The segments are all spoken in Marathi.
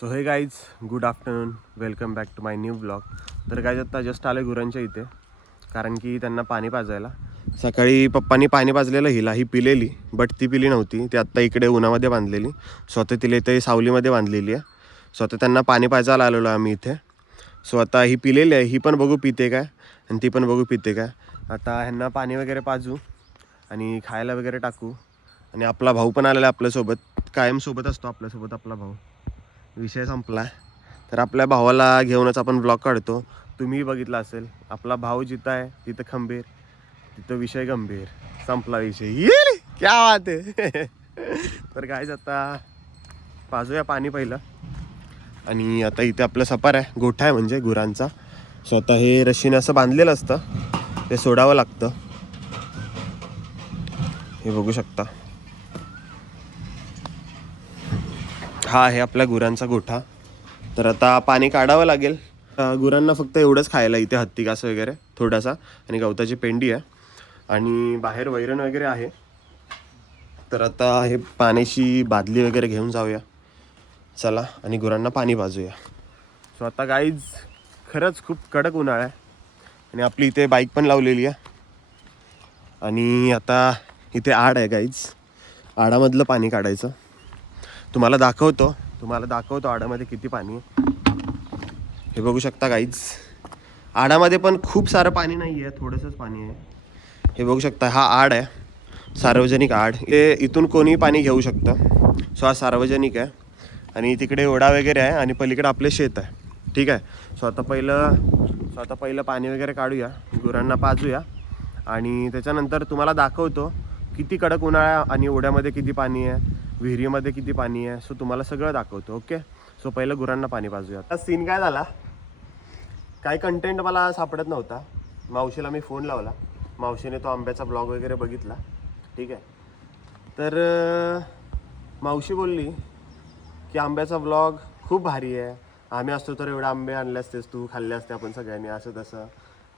So hey guys, good afternoon, welcome back to my new blog. तर गाईज आत्ता जस्ट आले गुरांच्या इथे, कारण की त्यांना पाणी पाजायला. सकाळी पप्पांनी पाणी पाजलेलं हिला, ही पिलेली, बट ती पिली नव्हती. ती आत्ता इकडे उन्हामध्ये बांधलेली, स्वतः तिला इथे सावलीमध्ये बांधलेली आहे. स्वतः त्यांना पाणी पाजायला आलेलो आम्ही इथे. सो आता ही पिलेली आहे, ही पण बघू पिते काय आणि ती पण बघू पिते काय. आता ह्यांना पाणी वगैरे पाजू आणि खायला वगैरे टाकू. आणि आपला भाऊ पण आलेला आपल्यासोबत, कायम सोबत असतो आपल्यासोबत आपला भाऊ. विषय संपला. तर आपल्या भावाला घेऊनच आपण ब्लॉग काढतो. तुम्हीही बघितला असेल, आपला भाऊ जिथं आहे तिथं खंबीर, तिथं विषय गंभीर. संपला विषय. ये क्या बात आहे. तर गाईज आता पाजूया पाणी पहिलं. आणि आता इथे आपलं सपार आहे, गोठा आहे म्हणजे गुरांचा. स्वतः हे रशीने असं बांधलेलं असतं, ते सोडावं लागतं. हे बघू शकता, हा आहे आपल्या गुरांचा गोठा. तर आता पाणी काढावं लागेल. गुरांना फक्त एवढंच खायला इथे हत्ती घास वगैरे थोडासा आणि गवताची पेंडी आहे आणि बाहेर वैरण वगैरे आहे. तर आता हे पाण्याची बादली वगैरे घेऊन जाऊया चला आणि गुरांना पाणी पाजूया. सो आता गाईज खरंच खूप कडक उन्हाळा आहे आणि आपली इथे बाईक पण लावलेली आहे. आणि आता इथे आड आहे गाईज, आडामधलं पाणी काढायचं. तुम्हाला दाखवतो आडामध्ये किती पाणी आहे. हे बघू शकता गाईज, आडामध्ये पण खूप सारं पाणी नाही आहे, थोडंसंच पाणी आहे. हे बघू शकता, हा आड आहे, सार्वजनिक आड. हे इथून कोणीही पाणी घेऊ शकतं. सो हा सार्वजनिक आहे आणि तिकडे ओढा वगैरे आहे आणि पलीकडे आपले शेत आहे. ठीक आहे. सो आता पहिलं पाणी वगैरे काढूया, गुरांना पाजूया आणि त्याच्यानंतर तुम्हाला दाखवतो किती कडक उन्हाळा आणि ओढ्यामध्ये किती पाणी आहे, विहिरीमध्ये किती पाणी आहे. सो तुम्हाला सगळं दाखवतो. ओके. सो पहिलं गुरांना पाणी पाजूया. आता सीन काय झाला, काय कंटेंट मला सापडत नव्हता. मावशीला मी फोन लावला, मावशीने तो आंब्याचा ब्लॉग वगैरे बघितला. ठीक आहे. तर मावशी बोलली की आंब्याचा ब्लॉग खूप भारी आहे, आम्ही असतो तर एवढे आंबे आणले असतेस, तू खाल्ले असते आपण सगळ्यांनी, असं तसं.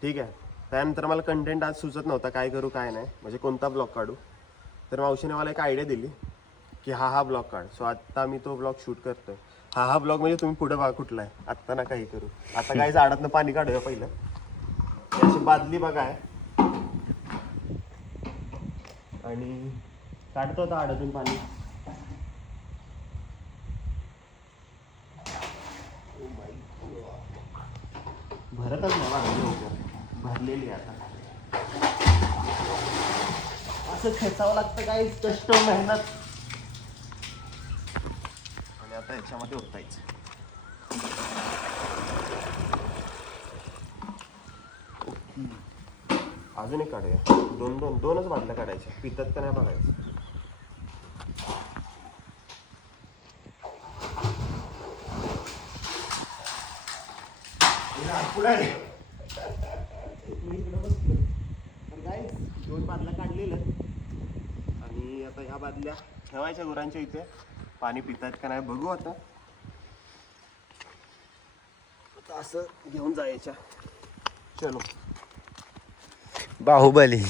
ठीक आहे. त्यानंतर मला कंटेंट आज सुचत नव्हता, काय करू काय नाही, म्हणजे कोणता ब्लॉग काढू. तर मावशीने मला एक आयडिया दिली की हा ब्लॉग काढ. सो आत्ता मी तो ब्लॉग शूट करतोय. हा ब्लॉग म्हणजे तुम्ही पुढे बघा कुठला आहे, आत्ता ना काही करू. आता काही झाडातनं पाणी काढूया पहिलं. अशी बादली बघा आहे आणि काढतो आता आडातून पाणी. भरतच नाही भरलेली आता, असं खेचावं लागतं काही कष्ट मेहनत. आणि आता याच्यामध्ये ओतायचं. अजून एक काढूया, दोनच बादल्या काढायच्या, पितात का नाही बघायचं. दोन बादल्या काढलेल्या आणि आता ह्या बादल्या ठेवायच्या गुरांच्या इथे. पाणी पितात का नाही बघू आता असं घेऊन जायच्या. चलो बाहुबली.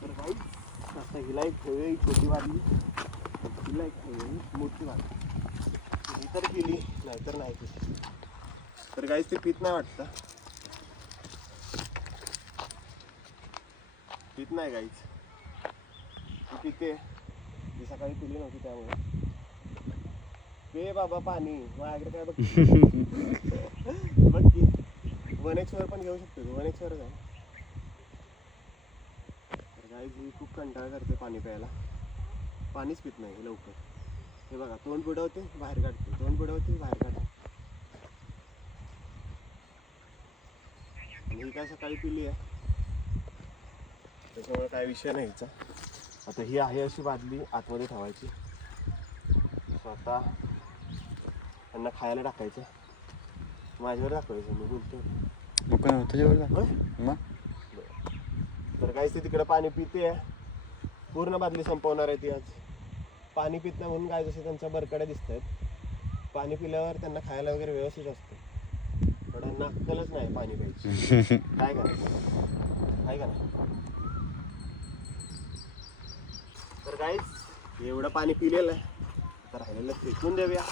तर काही आता हिला एक ठेवली छोटी बादली, हिला एक ठेवली मोठी बादली. ही तर पिली, नाहीतर नाही पिली. तर काहीच ते पित नाही वाटतं, पित नाही काहीच. ती पिते, ती सकाळी पिली नव्हती त्यामुळे. पे बाबा पाणी माझ्याकडे काय बघ की. वनेक्सवर पण घेऊ शकतो तू, वनेक्सवर जाय. तर गाईज ही खूप कंटाळा करते पाणी प्यायला, पाणीच पित नाही लवकर. हे बघा, तोंड बुडवते बाहेर काढते, तोंड बुडवते बाहेर काढते. आणि ही काय सकाळी पिली आहे त्याच्यामुळे काय विषय नाही हिचा. आता ही आहे अशी बादली आतमध्ये ठेवायची. स्वतः त्यांना खायला टाकायचं, माझ्यावर दाखवायचं, मी बोलतो. तर काहीच ते तिकडे पाणी पिते, पूर्ण बादली संपवणार आहे ती आज. पाणी पित नाही म्हणून काय जसे त्यांच्या बरकड्या दिसत आहेत. पाणी पिल्यावर त्यांना खायला वगैरे व्यवस्थित असतं, पण त्यांना अक्कलच नाही पाणी प्यायची. काय करायचं, काय का नाही. गाईस एवढं पाणी पिलेलं आहे तर राहिलेलं फेकून देऊया.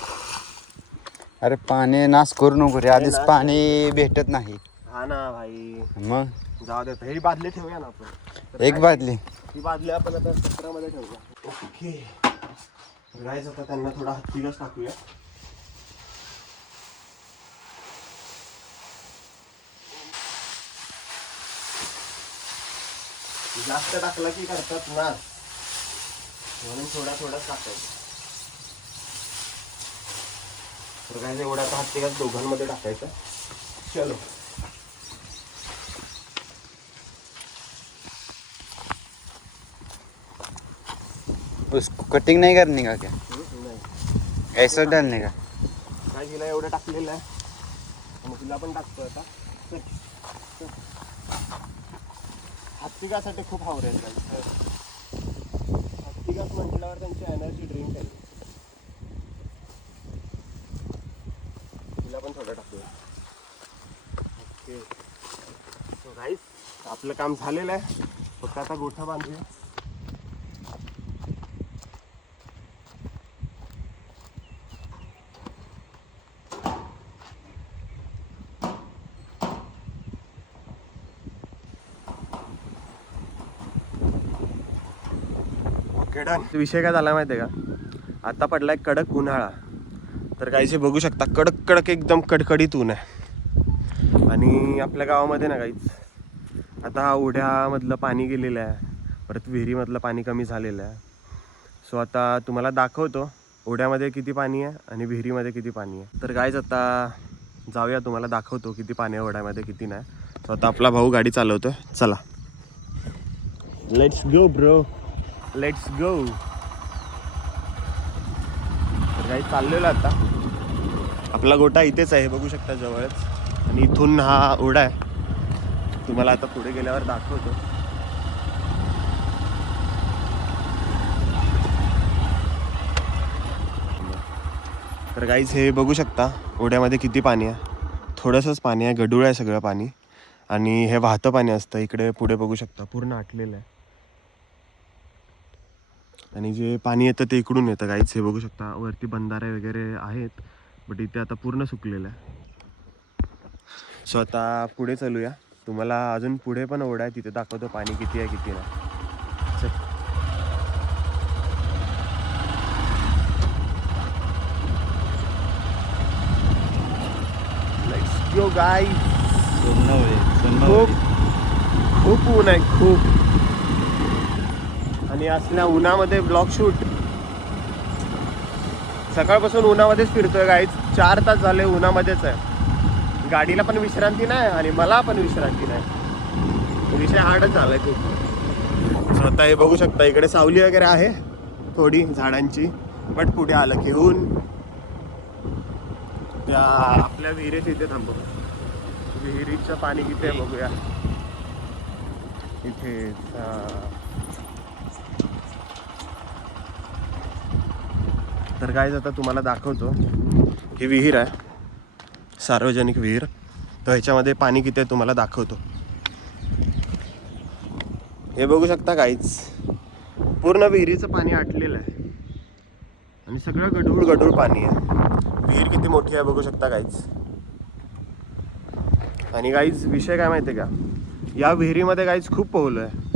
अरे पाणी नाश करू नको रे, आधीच नाश पाणी भेटत नाही. हा ना भाई, मग जाऊ देत. ही बादली ठेवूया ना आपण. तर एक बादली. ही बादली आपण आता कचऱ्यामध्ये ठेवूया. ओके गाईस आता त्यांना थोडा हत्तीघास टाकूया. जास्त टाकला की करतात ना, म्हणून थोडा थोडा टाकायचा. तर काय एवढा आता हत्तीघास दोघांमध्ये टाकायचा. चलो उसको कटिंग नहीं करने का क्या, नाही ऐसा डालने का? काय तिला एवढं टाकलेलं आहे आणि तिला पण टाकतो आता. हत्तीघासाठी खूप आवडेल. हत्तीघास म्हटल्यावर त्यांची एनर्जी ड्रिंक आहे. तिला पण थोडं टाकूया. ओके सो गाईस आपलं काम झालेलं आहे, फक्त आता गोठा बांधूया. विषय काय झाला माहिती आहे का, आता पडलाय कडक उन्हाळा. तर काहीचे बघू शकता कडक कडक एकदम कडकडीत ऊन आहे. आणि आपल्या गावामध्ये ना काहीच आता हा ओढ्यामधलं पाणी गेलेलं आहे, परत विहिरीमधलं पाणी कमी झालेलं आहे. सो आता तुम्हाला दाखवतो ओढ्यामध्ये किती पाणी आहे आणि विहिरीमध्ये किती पाणी आहे. तर काहीच आता जाऊया, तुम्हाला दाखवतो किती पाणी आहे ओढ्यामध्ये किती नाही. सो आता आपला भाऊ गाडी चालवतो, चला let's go bro, let's go. तर काही चाललेलो आता. आपला गोठा इथेच आहे, बघू शकता जवळच. आणि इथून हा ओढा आहे, तुम्हाला आता पुढे गेल्यावर दाखवतो. तर गाईज हे बघू शकता ओढ्यामध्ये किती पाणी आहे. थोडंसंच पाणी आहे, गढूळ आहे सगळं पाणी. आणि हे वाहतं पाणी असतं. इकडे पुढे बघू शकता पूर्ण आटलेलं आहे. आणि जे पाणी येतं ते इकडून येतं गाईच. हे बघू शकता वरती बंधारे वगैरे आहेत, बट इथे आता पूर्ण सुकलेलं आहे. सो आता पुढे चालूया, तुम्हाला अजून पुढे पण ओढा आहे, तिथे दाखवतो पाणी किती आहे किती नाही. Let's go guys. खूप खूप ऊन आहे खूप. आणि असल्या उन्हामध्ये ब्लॉग शूट, सकाळपासून उन्हामध्येच फिरतोय गाईज. 4 तास झाले उन्हामध्येच आहे. गाडीला पण विश्रांती नाही आणि मला पण विश्रांती नाही. विषय हार्डच झालाय खूप. स्वतः हे बघू शकता इकडे सावली वगैरे आहे थोडी झाडांची, बट पुढे आलं की ऊन. त्या आपल्या विहिरीच्या इथे थांबू. विहिरीचं पाणी किती आहे बघूया इथे. तर काय आता तुम्हाला दाखवतो, ही विहीर आहे, सार्वजनिक विहीर. तर ह्याच्यामध्ये पाणी किती आहे तुम्हाला दाखवतो. हे बघू शकता काहीच पूर्ण विहिरीचं पाणी आटलेलं आहे आणि सगळं गढूळ गढूळ पाणी आहे. विहीर किती मोठी आहे बघू शकता काहीच. आणि काहीच विषय काय माहिती आहे का, या विहिरीमध्ये काहीच खूप पोहलो आहे.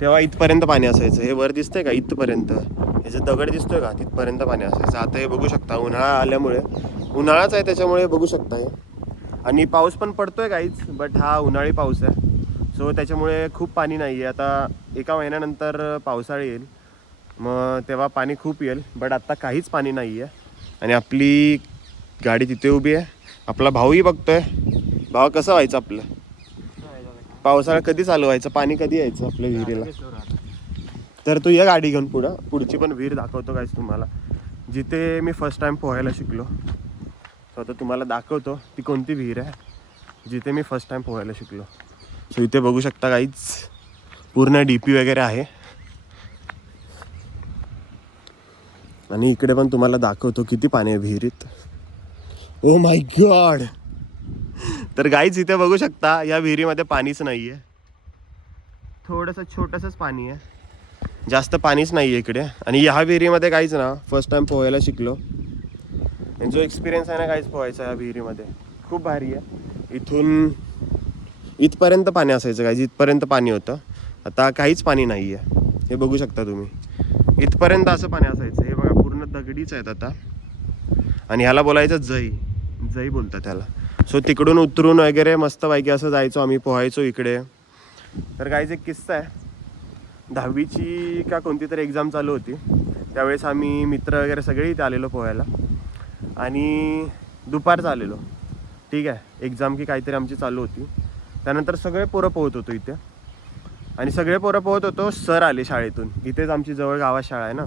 तेव्हा इथपर्यंत पाणी असायचं. हे वर दिसतंय का इथपर्यंत, हे जे दगड दिसतोय का तिथपर्यंत पाणी असायचं. आता हे बघू शकता उन्हाळा आल्यामुळे, उन्हाळाच आहे त्याच्यामुळे बघू शकता हे. आणि पाऊस पण पडतोय काहीच, बट हा उन्हाळी पाऊस आहे. सो त्याच्यामुळे खूप पाणी नाही आहे. आता 1 महिन्यानंतर पावसाळी येईल, मग तेव्हा पाणी खूप येईल. बट आत्ता काहीच पाणी नाही आहे. आणि आपली गाडी तिथे उभी आहे. आपला भाऊही बघतोय. भाऊ कसं व्हायचं आपलं पावसाळा कधी चालू व्हायचं, पाणी कधी यायचं आपल्या विहिरीला. तर तू या गाडी घेऊन पुढची पण विहीर दाखवतो काहीच तुम्हाला, जिथे मी फर्स्ट टाइम पोहायला शिकलो. सो आता तुम्हाला दाखवतो ती कोणती विहीर आहे जिथे मी फर्स्ट टाइम पोहायला शिकलो. सो इथे बघू शकता काहीच पूर्ण डीपी वगैरे आहे. आणि इकडे पण तुम्हाला दाखवतो किती पाणी आहे विहिरीत. Oh my God. तर गाईज इथे बघू शकता या विहिरीमध्ये पाणीच नाही आहे, थोडंसं छोटंसंच पाणी आहे. जास्त पाणीच नाही आहे इकडे. आणि ह्या विहिरीमध्ये काहीच ना फर्स्ट टाइम पोहायला शिकलो. आणि जो एक्सपिरियन्स आहे ना काहीच पोहायचा या विहिरीमध्ये खूप भारी आहे. इथून इथपर्यंत पाणी असायचं काय, इथपर्यंत पाणी होतं. आता काहीच पाणी नाही आहे, हे बघू शकता तुम्ही. इथपर्यंत असं पाणी असायचं. हे बघा पूर्ण दगडीच आहेत आता. आणि ह्याला बोलायचं जई, जई बोलतात त्याला. सो तिकडून उतरून वगैरे मस्तपैकी असं जायचो आम्ही, पोहायचो इकडे. तर काहीच एक किस्सा आहे. 10वीची का कोणती तरी एक्झाम चालू होती, त्यावेळेस आम्ही मित्र वगैरे सगळे इथे आलेलो पोहायला. आणि दुपारचं आलेलो, ठीक आहे. एक्झाम की काहीतरी आमची चालू होती. त्यानंतर सगळे पोरं पोहत होतो इथे. आणि सगळे पोरं पोहत होतो. सर आले शाळेतून, इथेच आमची जवळ गावात शाळा आहे ना,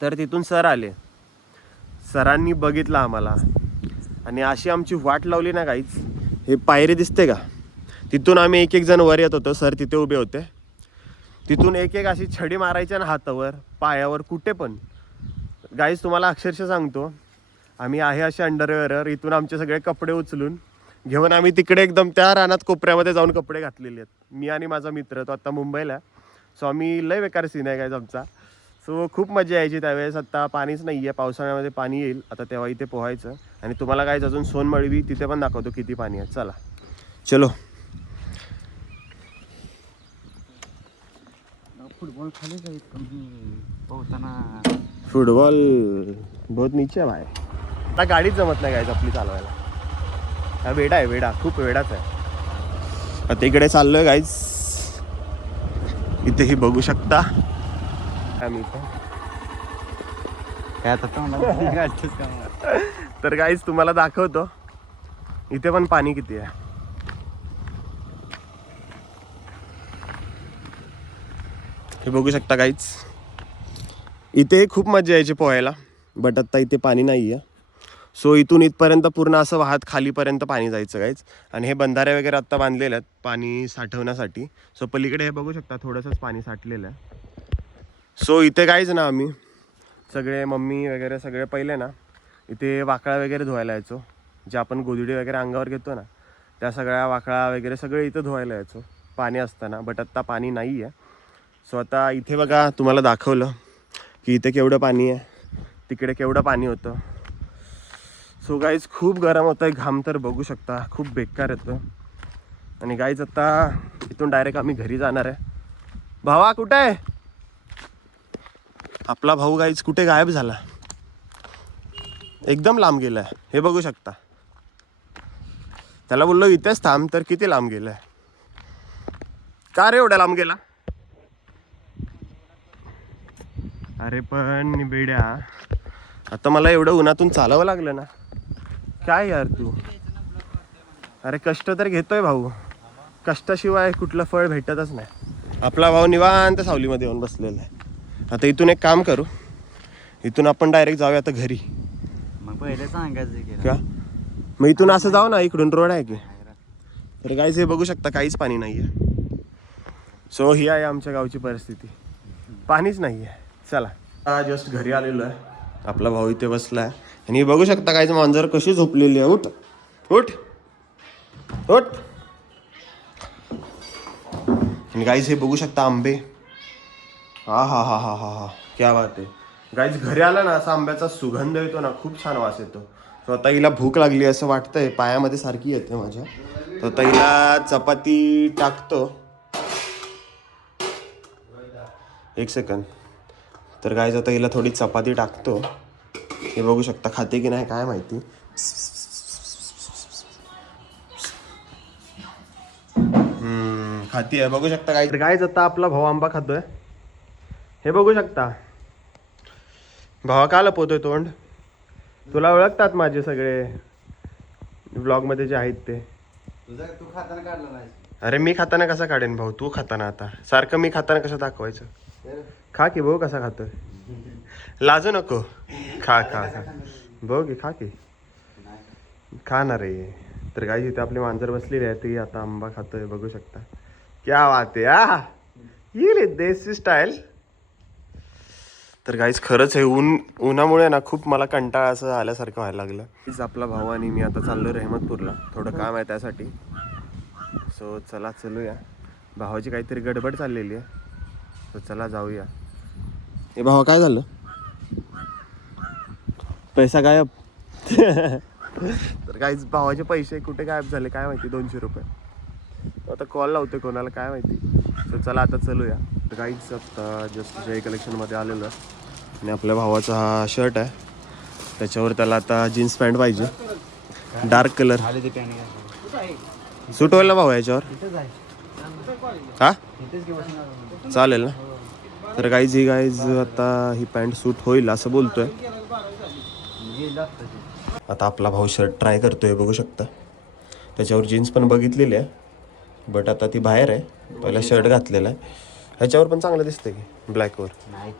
तर तिथून सर आले. सरांनी बघितलं आम्हाला आणि अशी आमची वाट लावली ना काहीच. हे पायरी दिसते का, तिथून आम्ही एक एक जण वर येत होतो. सर तिथे उभे होते. तिथून एक एक अशी छडी मारायच्या ना हातावर पायावर कुठे पण. गाईज तुम्हाला अक्षरशः सांगतो, आम्ही आहे असे अंडरवेअरवर इथून आमचे सगळे कपडे उचलून घेऊन आम्ही तिकडे एकदम त्या रानात कोपऱ्यामध्ये जाऊन कपडे घातलेले आहेत. मी आणि माझा मित्र, तो आता मुंबईला. सो आम्ही लय बेकार सीन आहे गाईज आमचा. सो खूप मजा यायची त्यावेळेस. आता पाणीच नाही आहे, पावसाळ्यामध्ये पाणी येईल आता, तेव्हा इथे पोहायचं. आणि तुम्हाला काय अजून सोनमळवी तिथे पण दाखवतो किती पाणी आहे. चला चलो. फुटबॉल खाली जाईल पोहताना. फुटबॉल बहुत नीचे आहे भाई. आता गाडीच जमत नाही गाईज आपली चालवायला. हा वेडा आहे, वेडा खूप वेडाच आहे. आता इकडे चाललोय गाईज. इथेही बघू शकता आम्ही इथं. काय आता तर गाईज तुम्हाला दाखवतो इथे पण पाणी किती आहे. हे बघू शकता गाईज. इथे खूप मजा यायची पोहायला, बट आता इथे पाणी नाही आहे. सो इथून इथपर्यंत पूर्ण असं वाहत खालीपर्यंत पाणी जायचं गाईज. आणि हे बंधारे वगैरे आत्ता बांधलेले आहेत पाणी साठवण्यासाठी. सो पलीकडे हे बघू शकता थोडंसंच पाणी साठलेलं आहे. सो इथे गाईज ना आम्ही सगळे मम्मी वगैरे सगळे पहिले ना इथे वाकळा वगैरे धुवायला यायचो. जे आपण गोधडी वगैरे अंगावर घेतो ना, त्या सगळ्या वाकळा वगैरे सगळे इथं धुवायला यायचो पाणी असताना. बट आत्ता पाणी नाही आहे. सो आता इथे बघा तुम्हाला दाखवलं की इथे केवढं पाणी आहे, तिकडे केवढं पाणी होतं. सो गाईज खूप गरम होतं आहे. घाम तर बघू शकता खूप बेकार येतं. आणि गाईज आता इथून डायरेक्ट आम्ही घरी जाणार आहे. भावा कुठे आहे आपला भाऊ? गाईज कुठे गायब झाला, एकदम लांब गेलाय. हे बघू शकता. त्याला बोललो इथेच थांब, तर किती लांब गेलाय. का रे एवढ्या लांब गेला? अरे पण बेड्या, आता मला एवढं उन्हातून चालावं लागलं ना. काय यार तू, अरे कष्ट तर घेतोय भाऊ, कष्टाशिवाय कुठलं फळ भेटतच नाही. आपला भाऊ निवांत सावलीमध्ये येऊन बसलेला आहे. आता इथून एक काम करू, इथून आपण डायरेक्ट जाऊया आता घरी. मग पहिले सांगायचं का मग इथून असं जाऊ ना, इकडून रोड आहे की. तर गाईज हे बघू शकता काहीच पाणी नाही आहे. सो ही आहे आमच्या गावची परिस्थिती, पाणीच नाही आहे. चला जस्ट घरी आलेलो आहे. आपला भाऊ इथे बसला आहे आणि बघू शकता काहीच मांजर कशी झोपलेली आहे. उठ उठ उठ. आणि गाईज हे बघू शकता आंबे. हा हा हा हा हा हा, क्या बात आहे. गाईज घरी आला ना असा आंब्याचा सुगंध येतो ना, खूप छान वास येतो. तो आता हिला भूक लागली असं वाटतंय, पायामध्ये सारखी येते माझ्या. तो आता हिला चपाती टाकतो. एक सेकंद. तर गाईज आता हिला थोडी चपाती टाकतो. हे बघू शकता खाते की नाही काय माहिती. खाती आहे बघू शकता. गाईज आता आपला भाऊ आंबा खातोय, हे बघू शकता. भावा का लपवतोय तोंड? तुला ओळखतात माझे सगळे ब्लॉग मध्ये जे आहेत ते. तू खाताना काढला नाही. अरे मी खाताना कसा काढेन भाऊ, तू खाताना. आता सारखं मी खाताना कसं दाखवायचं. खा की भाऊ कसा खातोय, लाजू नको. खा खा खा भाऊ की, खा की, खा ना रे. तर गाईज इथे आपली मांजर बसलेली आहे, ती आता आंबा खातोय बघू शकता. क्या बात आहे, ये देसी स्टाईल. तर गाईज खरंच हे उन्हामुळे ना खूप मला कंटाळा असं आल्यासारखं व्हायला लागलं. आपला भाऊ आणि मी आता चाललो रहमतपूरला, थोडं काम आहे त्यासाठी. सो चला चलूया. भावाची काहीतरी गडबड चाललेली आहे, तर चला जाऊया. हे भावा काय झालं, पैसा गायब. तर काहीच भावाचे पैसे कुठे गायब झाले काय माहिती, 200 रुपये. आता कॉल लावतोय कोणाला काय माहिती. तर चला आता चलूया. तर काहीच आता जस्ट जय कलेक्शनमध्ये आलेलं आणि आपल्या भावाचा हा शर्ट आहे, त्याच्यावर त्याला आता जीन्स पॅन्ट पाहिजे डार्क कलर. सूट होईल ना भाऊ याच्यावर? हा चालेल ना. तर गाईज ही गाईज आता ही पॅन्ट सूट होईल असं बोलतोय. आता आपला भाऊ शर्ट ट्राय करतोय, बघू शकता. त्याच्यावर जीन्स पण बघितलेली आहे, बट आता ती बाहेर आहे. पहिला शर्ट घातलेला आहे, ह्याच्यावर पण चांगलं दिसतं की ब्लॅकवर.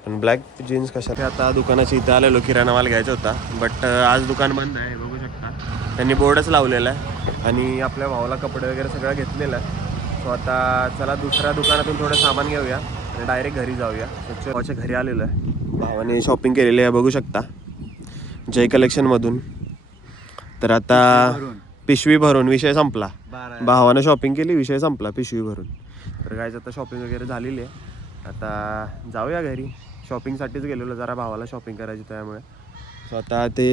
पण ब्लॅक जीन्स कशा. आता दुकानाच्या इथं आलेलो, किराणा माल घ्यायचा होता, बट आज दुकान बंद आहे. बघू शकता त्यांनी बोर्डच लावलेला आहे. आणि आपल्या भावाला कपडे वगैरे सगळं घेतलेलं आहे. सो आता चला दुसऱ्या दुकानातून थोडं सामान घेऊया आणि डायरेक्ट घरी जाऊया. भावाच्या घरी आलेलो आहे. भावाने शॉपिंग केलेली आहे, बघू शकता जय कलेक्शनमधून. तर आता पिशवी भरून विषय संपला. भावानं शॉपिंग केली, विषय संपला पिशवी भरून. तर काय आता शॉपिंग वगैरे झालेली आहे. आता जाऊया घरी. शॉपिंगसाठीच गेलेलो, जरा भावाला शॉपिंग करायची त्यामुळे. सो आता ते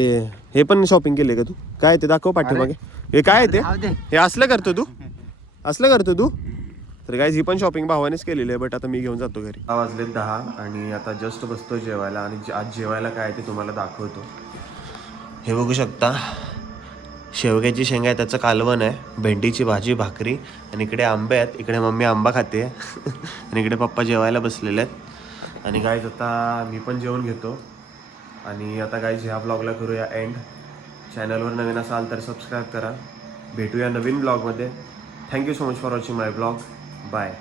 हे पण शॉपिंग केली का तू? काय ते दाखव पाठीमागे. हे काय ते? हे असलं करतो तू? असलं करतो तू? तर काय ही पण शॉपिंग भावानेच केलेली आहे, बट आता मी घेऊन जातो घरी. 10 वाजले 10 आणि आता जस्ट बसतो जेवायला. आणि आज जेवायला काय ते तुम्हाला दाखवतो. हे बघू शकता शेवग्याची शेंगा आहे, त्याचं कालवण आहे, भेंडीची भाजी, भाकरी आणि इकडे आंबे आहेत. इकडे मम्मी आंबा खाते आणि इकडे पप्पा जेवायला बसलेले आहेत. आणि गाईज आता मी पण जेवण घेतो. आणि आता गाईज ह्या ब्लॉगला करूया एंड. चॅनलवर नवीन असाल तर सबस्क्राईब करा. भेटूया नवीन ब्लॉगमध्ये. Thank you so much for watching my blog. Bye.